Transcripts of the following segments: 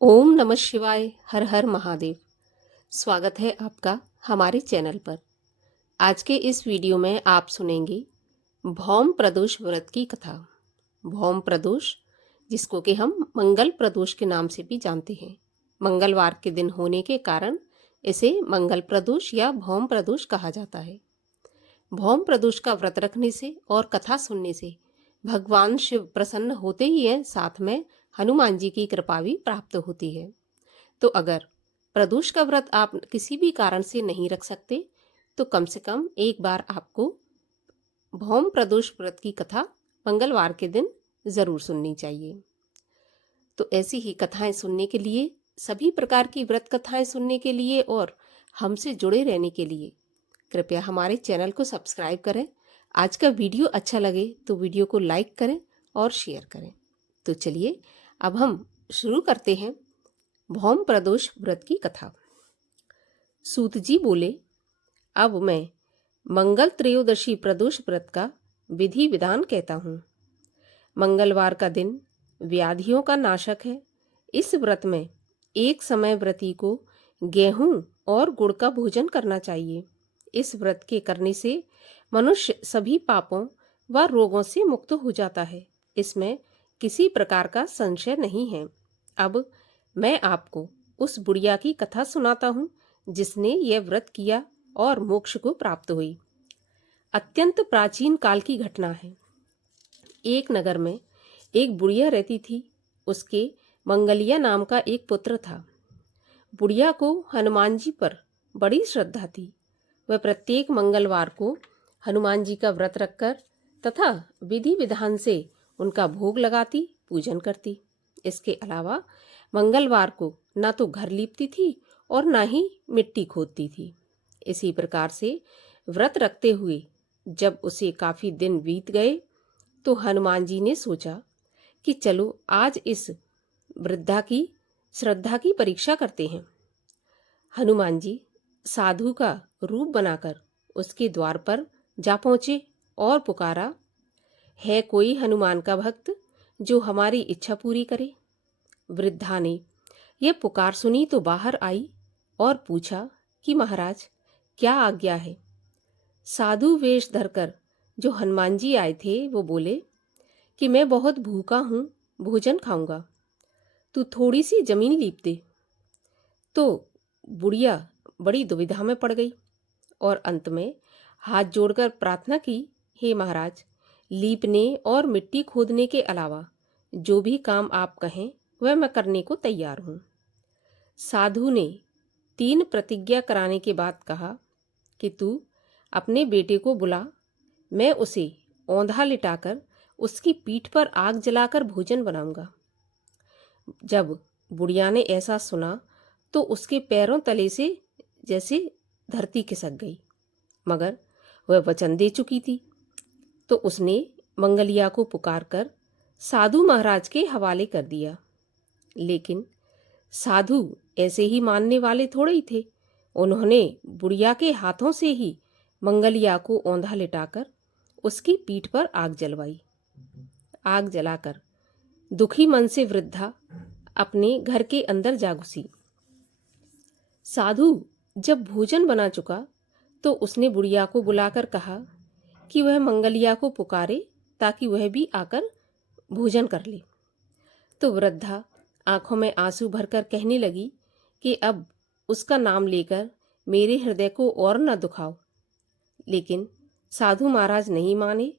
ओम नमः शिवाय। हर हर महादेव। स्वागत है आपका हमारे चैनल पर। आज के इस वीडियो में आप सुनेंगे भौम प्रदोष व्रत की कथा। भौम प्रदोष, जिसको कि हम मंगल प्रदोष के नाम से भी जानते हैं, मंगलवार के दिन होने के कारण इसे मंगल प्रदोष या भौम प्रदोष कहा जाता है। भौम प्रदोष का व्रत रखने से और कथा सुनने से भगवान शिव प्रसन्न होते ही है, साथ में हनुमान जी की कृपा भी प्राप्त होती है। तो अगर प्रदोष का व्रत आप किसी भी कारण से नहीं रख सकते तो कम से कम एक बार आपको भौम प्रदोष व्रत की कथा मंगलवार के दिन जरूर सुननी चाहिए। तो ऐसी ही कथाएं सुनने के लिए, सभी प्रकार की व्रत कथाएं सुनने के लिए और हमसे जुड़े रहने के लिए कृपया हमारे चैनल को सब्सक्राइब करें। आज का वीडियो अच्छा लगे तो वीडियो को लाइक करें और शेयर करें। तो चलिए अब हम शुरू करते हैं भौम प्रदोष व्रत की कथा। सूत जी बोले, अब मैं मंगल त्रयोदशी प्रदोष व्रत का विधि विधान कहता हूँ। मंगलवार का दिन व्याधियों का नाशक है। इस व्रत में एक समय व्रती को गेहूं और गुड़ का भोजन करना चाहिए। इस व्रत के करने से मनुष्य सभी पापों व रोगों से मुक्त हो जाता है। इसमें किसी प्रकार का संशय नहीं है। अब मैं आपको उस बुढ़िया की कथा सुनाता हूँ जिसने यह व्रत किया और मोक्ष को प्राप्त हुई। अत्यंत प्राचीन काल की घटना है। एक नगर में एक बुढ़िया रहती थी। उसके मंगलिया नाम का एक पुत्र था। बुढ़िया को हनुमान जी पर बड़ी श्रद्धा थी। वह प्रत्येक मंगलवार को हनुमान जी का व्रत रखकर तथा विधि विधान से उनका भोग लगाती, पूजन करती। इसके अलावा मंगलवार को ना तो घर लीपती थी और ना ही मिट्टी खोदती थी। इसी प्रकार से व्रत रखते हुए जब उसे काफी दिन बीत गए तो हनुमान जी ने सोचा कि चलो आज इस वृद्धा की श्रद्धा की परीक्षा करते हैं। हनुमान जी साधु का रूप बनाकर उसके द्वार पर जा पहुंचे और पुकारा, है कोई हनुमान का भक्त जो हमारी इच्छा पूरी करे? वृद्धा ने यह पुकार सुनी तो बाहर आई और पूछा कि महाराज, क्या आज्ञा है? साधु वेश धरकर जो हनुमान जी आए थे वो बोले कि मैं बहुत भूखा हूँ, भोजन खाऊंगा, तू थोड़ी सी जमीन लीप दे। तो बुढ़िया बड़ी दुविधा में पड़ गई और अंत में हाथ जोड़कर प्रार्थना की, हे महाराज, लीपने और मिट्टी खोदने के अलावा जो भी काम आप कहें वह मैं करने को तैयार हूँ। साधु ने 3 प्रतिज्ञा कराने के बाद कहा कि तू अपने बेटे को बुला, मैं उसे औंधा लिटाकर उसकी पीठ पर आग जलाकर भोजन बनाऊंगा। जब बुढ़िया ने ऐसा सुना तो उसके पैरों तले से जैसे धरती खिसक गई, मगर वह वचन दे चुकी थी। तो उसने मंगलिया को पुकारकर साधु महाराज के हवाले कर दिया। लेकिन साधु ऐसे ही मानने वाले थोड़े ही थे। उन्होंने बुढ़िया के हाथों से ही मंगलिया को औंधा लिटाकर उसकी पीठ पर आग जलवाई। आग जलाकर दुखी मन से वृद्धा अपने घर के अंदर जा घुसी। साधु जब भोजन बना चुका तो उसने बुढ़िया को बुलाकर कहा कि वह मंगलिया को पुकारे ताकि वह भी आकर भोजन कर ले। तो वृद्धा आंखों में आंसू भरकर कहने लगी कि अब उसका नाम लेकर मेरे हृदय को और न दुखाओ। लेकिन साधु महाराज नहीं माने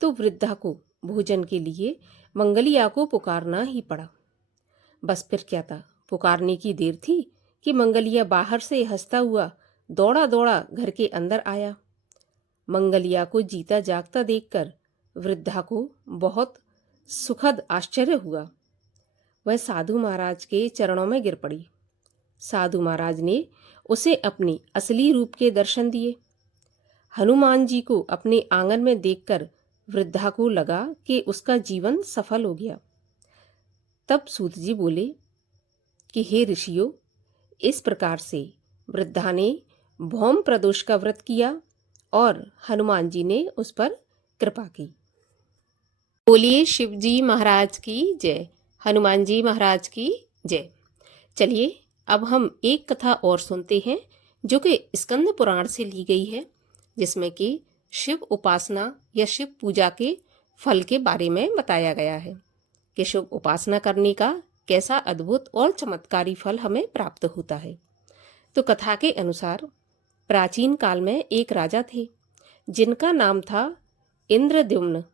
तो वृद्धा को भोजन के लिए मंगलिया को पुकारना ही पड़ा। बस फिर क्या था, पुकारने की देर थी कि मंगलिया बाहर से हंसता हुआ दौड़ा दौड़ा घर के अंदर आया। मंगलिया को जीता जागता देखकर वृद्धा को बहुत सुखद आश्चर्य हुआ। वह साधु महाराज के चरणों में गिर पड़ी। साधु महाराज ने उसे अपने असली रूप के दर्शन दिए। हनुमान जी को अपने आंगन में देखकर वृद्धा को लगा कि उसका जीवन सफल हो गया। तब सूत जी बोले कि हे ऋषियों, इस प्रकार से वृद्धा ने भौम प्रदोष का व्रत किया और हनुमान जी ने उस पर कृपा की। बोलिए शिव जी महाराज की जय, हनुमान जी महाराज की जय। चलिए अब हम एक कथा और सुनते हैं जो कि स्कंद पुराण से ली गई है, जिसमें कि शिव उपासना या शिव पूजा के फल के बारे में बताया गया है कि शिव उपासना करने का कैसा अद्भुत और चमत्कारी फल हमें प्राप्त होता है। तो कथा के अनुसार प्राचीन काल में एक राजा थे जिनका नाम था इंद्रद्युम्न।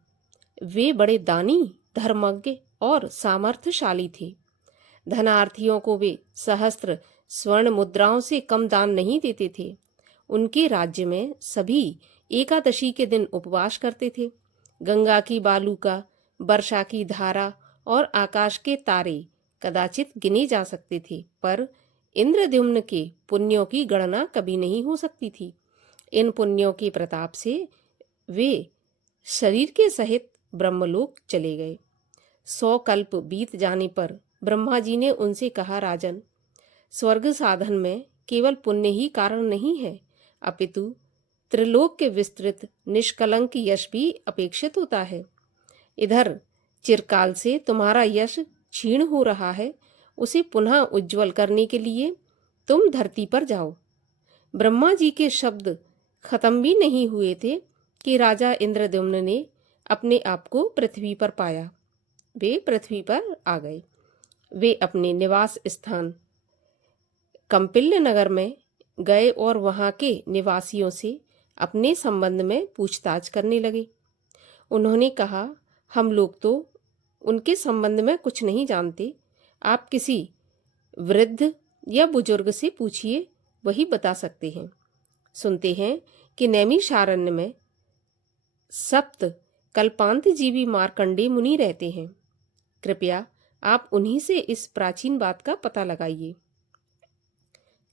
वे बड़े दानी, धर्मज्ञ और सामर्थ्यशाली थे। धनार्थियों को वे सहस्त्र स्वर्ण मुद्राओं से कम दान नहीं देते थे। उनके राज्य में सभी एकादशी के दिन उपवास करते थे। गंगा की बालूका, वर्षा की धारा और आकाश के तारे कदाचित गिने जा सकते थे, पर इंद्रद्युम्न के पुण्यों की गणना कभी नहीं हो सकती थी। इन पुण्यों के प्रताप से वे शरीर के सहित ब्रह्मलोक चले गए। 100 कल्प बीत जाने पर ब्रह्मा जी ने उनसे कहा, राजन, स्वर्ग साधन में केवल पुण्य ही कारण नहीं है, अपितु त्रिलोक के विस्तृत निष्कलंक यश भी अपेक्षित होता है। इधर चिरकाल से तुम्हारा यश क्षीण हो रहा है, उसे पुनः उज्जवल करने के लिए तुम धरती पर जाओ। ब्रह्मा जी के शब्द खत्म भी नहीं हुए थे कि राजा इंद्रद्युम्न ने अपने आप को पृथ्वी पर पाया। वे पृथ्वी पर आ गए। वे अपने निवास स्थान कंपिल्य नगर में गए और वहां के निवासियों से अपने संबंध में पूछताछ करने लगे। उन्होंने कहा, हम लोग तो उनके संबंध में कुछ नहीं जानते। आप किसी वृद्ध या बुजुर्ग से पूछिए, वही बता सकते हैं। सुनते हैं कि नैमिषारण्य में सप्त कल्पांत जीवी मार्कंडेय मुनि रहते हैं। कृपया आप उन्हीं से इस प्राचीन बात का पता लगाइए।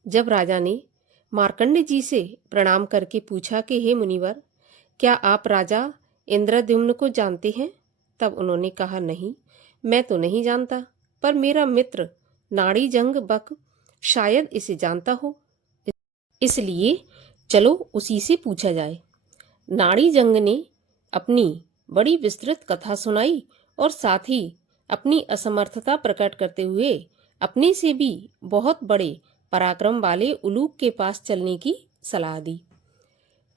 जब राजा ने मार्कंडेय जी से प्रणाम करके पूछा कि हे मुनिवर, क्या आप राजा इंद्रद्युम्न को जानते हैं? तब उन्होंने कहा, नहीं, मैं तो नहीं जानता, पर मेरा मित्र नाड़ी जंग बक शायद इसे जानता हो, इसलिए चलो उसी से पूछा जाए। नाड़ी जंग ने अपनी बड़ी विस्तृत कथा सुनाई और साथ ही अपनी असमर्थता प्रकट करते हुए अपने से भी बहुत बड़े पराक्रम वाले उलूक के पास चलने की सलाह दी।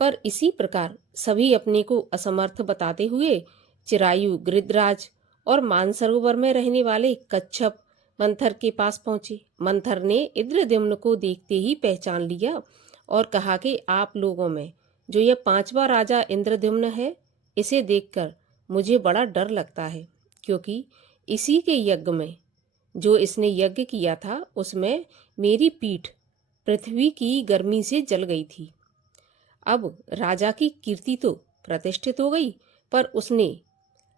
पर इसी प्रकार सभी अपने को असमर्थ बताते हुए चिरायु, गृध्रराज और मानसरोवर में रहने वाले कच्छप मंथर के पास पहुंचे। मंथर ने इंद्रद्युम्न को देखते ही पहचान लिया और कहा कि आप लोगों में जो यह 5वां राजा इंद्रद्युम्न है, इसे देखकर मुझे बड़ा डर लगता है, क्योंकि इसी के यज्ञ में जो इसने यज्ञ किया था उसमें मेरी पीठ पृथ्वी की गर्मी से जल गई थी। अब राजा की कीर्ति तो प्रतिष्ठित हो गई, पर उसने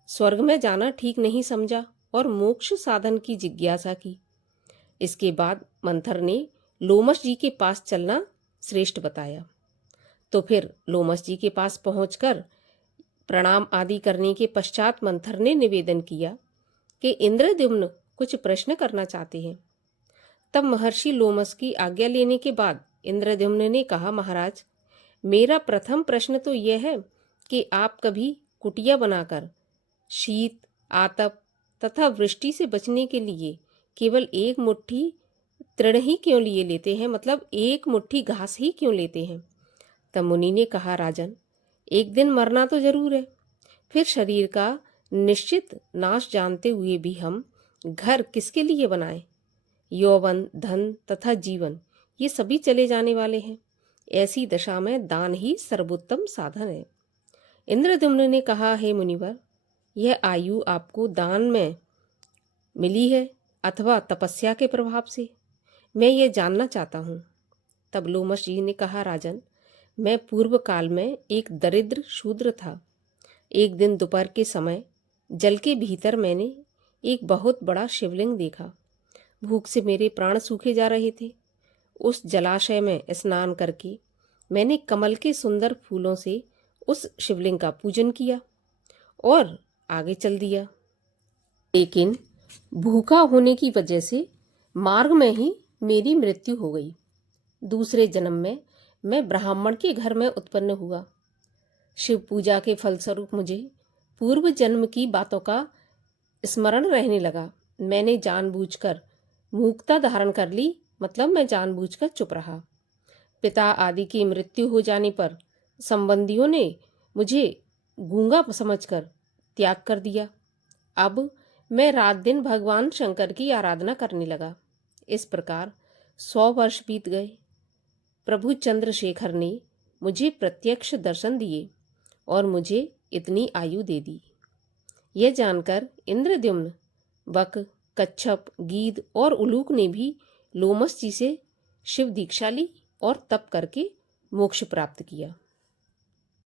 स्वर्ग में जाना ठीक नहीं समझा और मोक्ष साधन की जिज्ञासा की। इसके बाद मंथर ने लोमश जी के पास चलना श्रेष्ठ बताया। तो फिर लोमश जी के पास पहुंचकर प्रणाम आदि करने के पश्चात मंथर ने निवेदन किया कि इंद्रद्युम्न कुछ प्रश्न करना चाहते हैं। तब महर्षि लोमश की आज्ञा लेने के बाद इंद्रद्युम्न ने कहा, महाराज, मेरा प्रथम प्रश्न तो यह है कि आप कभी कुटिया बनाकर शीत, आतप तथा वृष्टि से बचने के लिए केवल एक मुट्ठी तृण ही क्यों लिए लेते हैं, मतलब एक मुट्ठी घास ही क्यों लेते हैं? तब मुनि ने कहा, राजन, एक दिन मरना तो जरूर है, फिर शरीर का निश्चित नाश जानते हुए भी हम घर किसके लिए बनाएं? यौवन, धन तथा जीवन ये सभी चले जाने वाले हैं। ऐसी दशा में दान ही सर्वोत्तम साधन है। इंद्रद्युम्न ने कहा, हे मुनिवर, यह आयु आपको दान में मिली है अथवा तपस्या के प्रभाव से? मैं ये जानना चाहता हूँ। तब लोमश जी ने कहा, राजन, मैं पूर्व काल में एक दरिद्र शूद्र था। एक दिन दोपहर के समय जल के भीतर मैंने एक बहुत बड़ा शिवलिंग देखा। भूख से मेरे प्राण सूखे जा रहे थे। उस जलाशय में स्नान करके मैंने कमल के सुंदर फूलों से उस शिवलिंग का पूजन किया और आगे चल दिया। लेकिन भूखा होने की वजह से मार्ग में ही मेरी मृत्यु हो गई। दूसरे जन्म में मैं ब्राह्मण के घर में उत्पन्न हुआ। शिव पूजा के फलस्वरूप मुझे पूर्व जन्म की बातों का स्मरण रहने लगा। मैंने जानबूझकर मूकता धारण कर ली, मतलब मैं जानबूझकर चुप रहा। पिता आदि की मृत्यु हो जाने पर संबंधियों ने मुझे गूंगा समझकर त्याग कर दिया। अब मैं रात दिन भगवान शंकर की आराधना करने लगा। इस प्रकार 100 वर्ष बीत गए। प्रभु चंद्रशेखर ने मुझे प्रत्यक्ष दर्शन दिए और मुझे इतनी आयु दे दी। यह जानकर इंद्रद्युम्न, बक, कच्छप, गीध और उलूक ने भी लोमस जी से शिव दीक्षा ली और तप करके मोक्ष प्राप्त किया।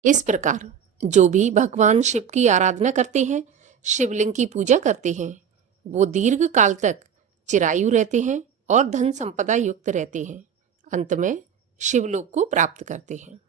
इस प्रकार जो भी भगवान शिव की आराधना करते हैं, शिवलिंग की पूजा करते हैं, वो दीर्घ काल तक चिरायु रहते हैं और धन संपदा युक्त रहते हैं। अंत में शिवलोक को प्राप्त करते हैं।